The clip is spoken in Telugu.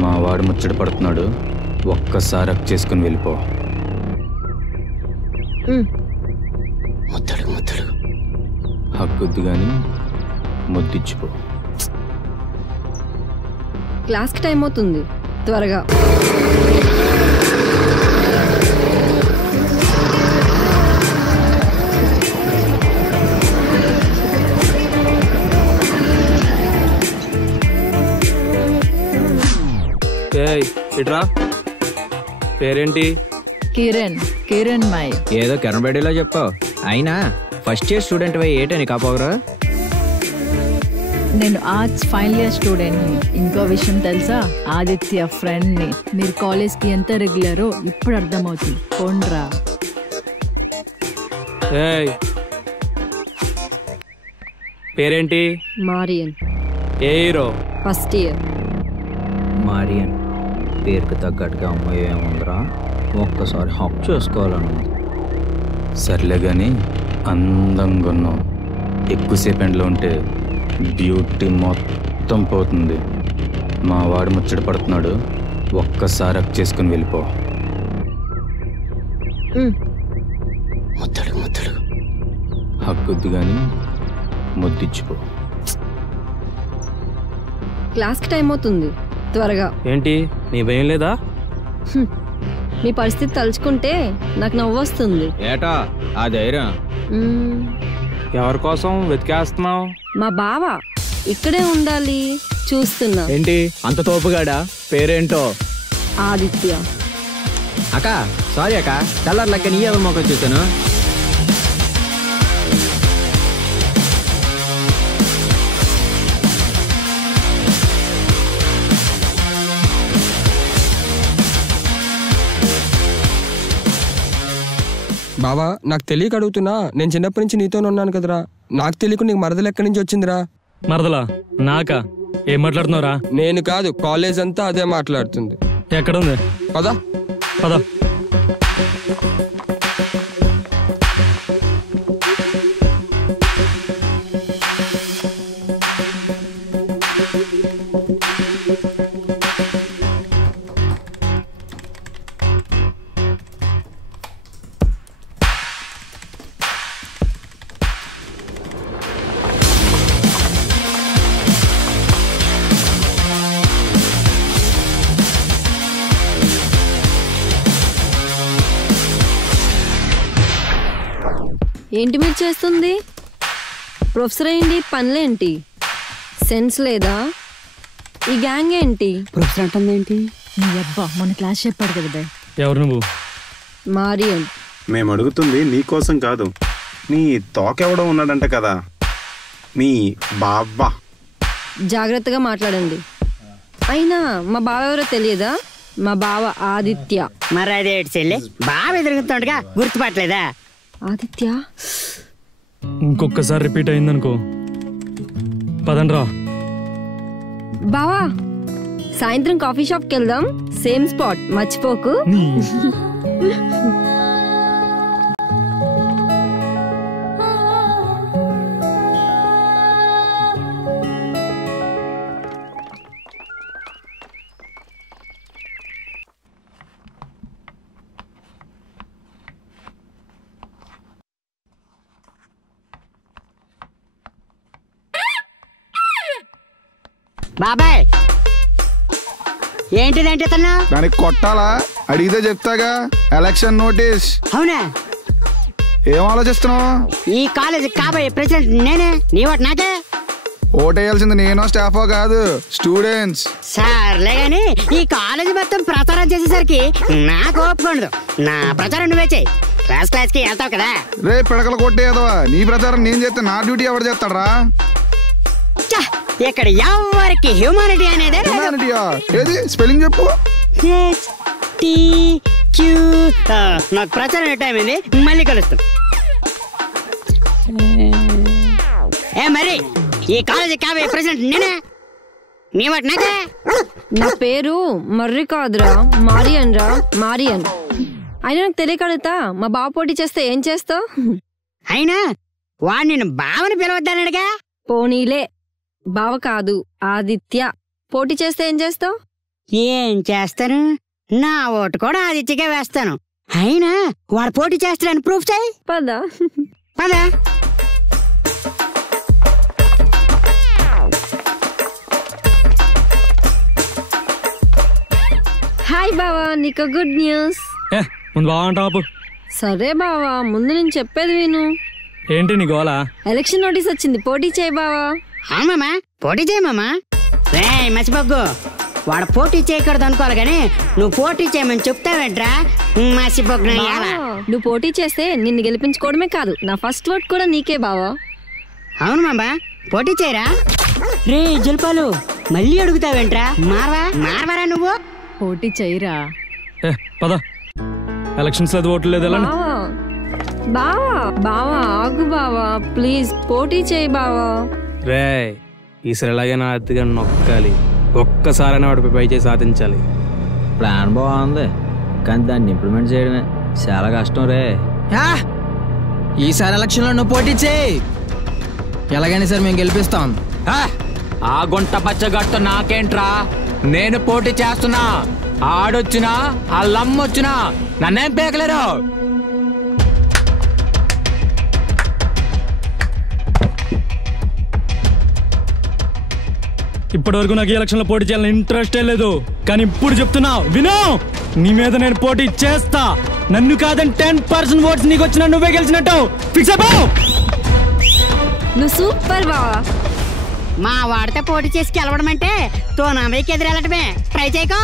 మా వాడు ముచ్చట పడుతున్నాడు, ఒక్కసారి అక్ చేసుకుని వెళ్ళిపో. ముద్దడు ముద్దడు హక్కుద్దు కానీ ముద్దిచ్చిపో. క్లాస్కి టైం అవుతుంది, త్వరగా. ఇట్రా, పేరేంటి? కిరణ్. కిరణ్ మై. ఏదో కిరణ్ బేడీలో చెప్పావు, అయినా ఫస్ట్ ఇయర్ స్టూడెంట్ ఏంటని కాపోగరా? నేను ఆర్ట్స్ ఫైనల్ ఇయర్ స్టూడెంట్ని. ఇంకో విషయం తెలుసా, ఆదిత్య ఫ్రెండ్ని. మీరు కాలేజ్కి ఎంత రెగ్యులరో ఇప్పుడు అర్థమవుతుంది. కొండ్రా. పేరేంటి? మారియన్. ఏ హీరో? First year. మారియన్ పేరుకి తగ్గట్టుగా అమ్మాయి ఏముందిరా, ఒక్కసారి హక్ చేసుకోవాలనుంది. సర్లే కానీ అందంగా ఉన్నావు, ఎక్కువసేపు ఎండలో ఉంటే బ్యూటీ మొత్తం పోతుంది. మా వాడు ముచ్చట పడుతున్నాడు, ఒక్కసారి అక్ చేసుకుని వెళ్ళిపో. ముద్దడు ముద్దడు హక్కుద్దు కానీ ముద్దిచ్చిపో. క్లాస్కి టైం అవుతుంది, త్వరగా. ఏంటి నీ భయం లేదా? మీ పరిస్థితి తలుచుకుంటే నాకు నవ్వొస్తుంది. ఏటా ఆ ధైర్యం? ఎవరి కోసం వెతికేస్తున్నావు? మా బావ ఇక్కడే ఉండాలి, చూస్తున్నా. ఏంటి అంత తోపుగాడా? పేరేంటో? ఆదిత్య. అక్క సారీ అక్క, తెల్లారు లెక్క నీ ఎవరి మొక్క చూసాను. బావా, నాకు తెలియక అడుగుతున్నా. నేను చిన్నప్పటి నుంచి నీతోనే ఉన్నాను కదరా, నాకు తెలియక నీకు మరదలు ఎక్కడి నుంచి వచ్చిందిరా? మరదలా? నాకా? ఏం మాట్లాడుతున్నావురా? నేను కాదు, కాలేజ్ అంతా అదే మాట్లాడుతుంది. ఎక్కడుంది? పదా పద. ఏంటి మీరు చేస్తుంది? ప్రొఫెసర్ ఏంటి, పనులేంటి? సెన్స్ లేదా? ఈ గ్యాంగ్ ఏంటి? ప్రొఫెసర్ అంటుంది ఏంటి? నీ అబ్బా మన క్లాస్ చెప్పాడు కదా. ఎవరు నువ్వు? మారియన్. మేము అడుగుతుంది నీకోసం కాదు, నీ తోకెవడో ఉన్నాడంట కదా, నీ బావా. జాగ్రత్తగా మాట్లాడండి. అయినా మా బావ ఎవరో తెలియదా? మా బావ ఆదిత్య. మరి అదేంటి చెల్లి, బాగా ఎదురుగుతుండగా గుర్తుపట్టలేదా? ఆదిత్య. ఇంకొకసారి రిపీట్ అయిందనుకో పదండ్రా. బావా, సాయంత్రం కాఫీ షాప్కి వెళ్దాం, సేమ్ స్పాట్, మర్చిపోకు. బాబాయ్, ఏంటిదంటే తను? దానికి కొట్టాలా? అడిగితే చెప్తాగా. Election notice. అవునా? ఏం ఆలోచిస్తున్నావు? ఈ కాలేజ్ కాబోయే ప్రెసిడెంట్ నేనే. నీ ఓటు నాకే. ఓటేయాల్సింది నేనో స్టాఫో కాదు, స్టూడెంట్స్. సర్లే గాని ఈ కాలేజ్ మొత్తం ప్రచారం చేసేసరికి నాకు ఒప్పుకోండు. నా ప్రచారం నువ్వే చేయి. క్లాస్ కి వెళ్తావు కదా. రే పిడకలు కొట్టేదవా, నీ ప్రచారం నేను చేస్తే నా డ్యూటీ ఎవరు చేస్తాడరా? ఇక్కడ ఎవరికి హ్యూమానిటీ అనేది ఏది స్పెల్లింగ్ చెప్పు. నాకు ప్రచారం టైం అయింది, మళ్ళీ కలుస్తాను. ఏ మరి ఈ కాలేజీ కాబోయే ప్రెసిడెంట్ నేనే. నీ వాటి నాకే. నా పేరు మర్రి కాదురా, మారియన్ రా, మారియన్. అయినా నాకు తెలియకడుగుతా, మా బావ పోటీ చేస్తే ఏం చేస్తావు? అయినా వాడు నేను బావని పిలవద్దన్నాడుగా. పోనీలే, బావ కాదు ఆదిత్య. పోటీ చేస్తే ఏం చేస్తావు? ఏం చేస్తాను, నా ఓటు కూడా ఆదిత్యకే వేస్తాను. అయినా వాడు పోటీ చేస్తాడని ప్రూఫ్ చేయి. పద పదా. హాయ్ బావా, నీకు గుడ్ న్యూస్. ముందు బావా అంటావు. సరే బావా, ముందు నేను చెప్పేది విను. ఏంటి నీ గోలా? ఎలక్షన్ నోటీస్ వచ్చింది, పోటీ చేయి బావా. అవునమ్మా, పోటీ చేయమమ్మా. రే మసిబొగ్గు, వాడు పోటీ చేయకూడదు అనుకోవాలి కానీ నువ్వు పోటీ చేయమని చెప్తావేంట్రా మసిబొగ్గు? నువ్వు పోటీ చేస్తే నిన్ను గెలిపించుకోవడమే కాదు, నా ఫస్ట్ ఓట్ కూడా నీకే బావా. అవును మామా, పోటీ చేయరా. రే జల్పాలు, మళ్ళీ అడుగుతావేంట్రా? మార్వరా నువ్వు? పోటీ చేయరా. పద, ఎలక్షన్స్ లేదు, ఓట్లు లేదు. ఎలా? బావా బావా బావా ఆగు బావా, ప్లీజ్ పోటీ చేయి బావా. రే ఈసారి ఎలాగైనా అతిగా నొక్కాలి, ఒక్కసారైనా వాడిపై పై చేసి సాధించాలి. ప్లాన్ బాగుంది కానీ దాన్ని ఇంప్లిమెంట్ చేయడమే చాలా కష్టం రే. ఈసారి ఎలక్షన్లో నువ్వు పోటీ చేయి, ఎలాగైనా సరే మేము గెలిపిస్తాం. ఆ గుంట పచ్చగట్టు నాకేంట్రా, నేను పోటీ చేస్తున్నా. ఆడొచ్చినా ఆ లమ్మొచ్చినా నన్నేం పేకలేరు. ఇప్పటి వరకు నాకు ఈ ఎలక్షన్ లో పోటీ చేయాలని ఇంట్రెస్టే లేదు, కానీ ఇప్పుడు చెప్తున్నా విను, నీ మీద నేను పోటీ చేస్తా. నన్ను కాదని 10% ఓట్స్ నీకు వచ్చినా నువ్వే గెలిచినట్టు ఫిక్స్ అయిపో. నువ్వు సూపర్ బావా. మా వాడితే పోటీ చేసి గెలవడం అంటే తోనామీకి ఎదురెళ్ళటమే. ట్రై చేయకో.